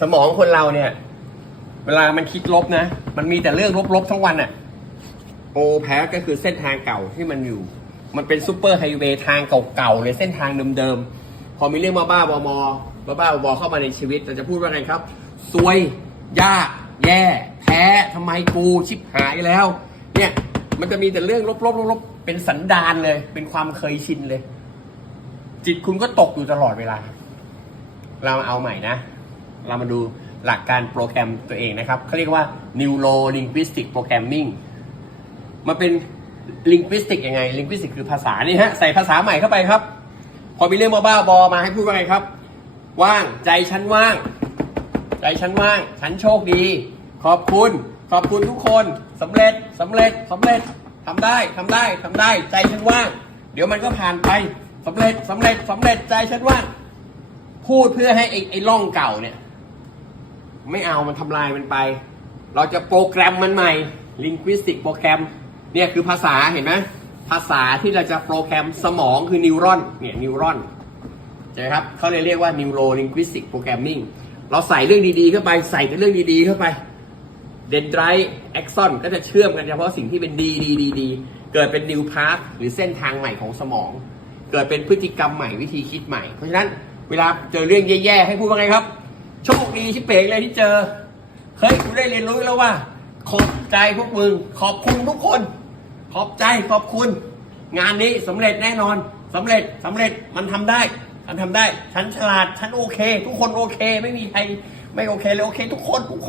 สมองคนเราเนี่ย เวลามันคิดลบนะ มันมีแต่เรื่องลบๆทั้งวันอะโอแพ้ก็คือเส้นทางเก่าที่มันอยู่ มันเป็นซูเปอร์ไฮเวย์ทางเก่าๆเลยเส้นทางเดิมๆ พอมีเรื่องบ้าๆบอมอบ้าๆบอเข้ามาในชีวิตเราจะพูดว่าไงครับซวยยากแย่ แพ้ทำไมกูชิบหายแล้ว เนี่ยมันจะมีแต่เรื่องลบๆลบๆเป็นสันดานเลย เป็นความเคยชินเลย จิตคุณก็ตกอยู่ตลอดเวลา เราเอาใหม่นะ เรามาดูหลักการโปรแกรมตัวเองนะครับเขาเรียกว่า neuro linguistic programming มันเป็น linguistic ยังไง linguistic คือภาษานี่ฮะใส่ภาษาใหม่เข้าไปครับ พอมีเรื่องบ้าบอมาให้พูดว่าไงครับ ว่างใจฉันว่าง ใจฉันว่าง ฉันโชคดี ขอบคุณ ขอบคุณทุกคนสำเร็จสำเร็จสำเร็จทำได้ทำได้ทำได้ ใจฉันว่าง เดี๋ยวมันก็ผ่านไปสำเร็จสำเร็จสำเร็จใจฉันว่างพูดเพื่อให้ไอ้ไอ้ร่องเก่าเนี่ย ไม่เอามันทำลายมันไป เราจะโปรแกรมมันใหม่ linguistic โปรแกรมเนี่ยคือภาษาเห็นไหมภาษาที่เราจะโปรแกรมสมองคือนิวรอนเนี่ยนิวรอนใช่ครับเขาเลยเรียกว่า neuro linguistic programming เราใส่เรื่องดีๆเข้าไปใส่เรื่องดีๆเข้าไปเดนไดรแอ็กซอนก็จะเชื่อมกันเฉพาะสิ่งที่เป็นดีดีดีดีเกิดเป็นนิวพาร์หรือเส้นทางใหม่ของสมอง เกิดเป็นพฤติกรรมใหม่วิธีคิดใหม่ เพราะฉะนั้นเวลาเจอเรื่องแย่ๆให้พูดว่าไงครับ โชคดีชิบเป๋งเลยที่เจอ เฮ้ยกูได้เรียนรู้แล้วว่า ขอบใจพวกมึง ขอบคุณทุกคน ขอบใจขอบคุณ งานนี้สำเร็จแน่นอนสำเร็จสำเร็จมันทำได้มันทำได้ฉันฉลาดฉันโอเค ทุกคนโอเค ไม่มีใครไม่โอเคเลยโอเค ทุกคนทุกคน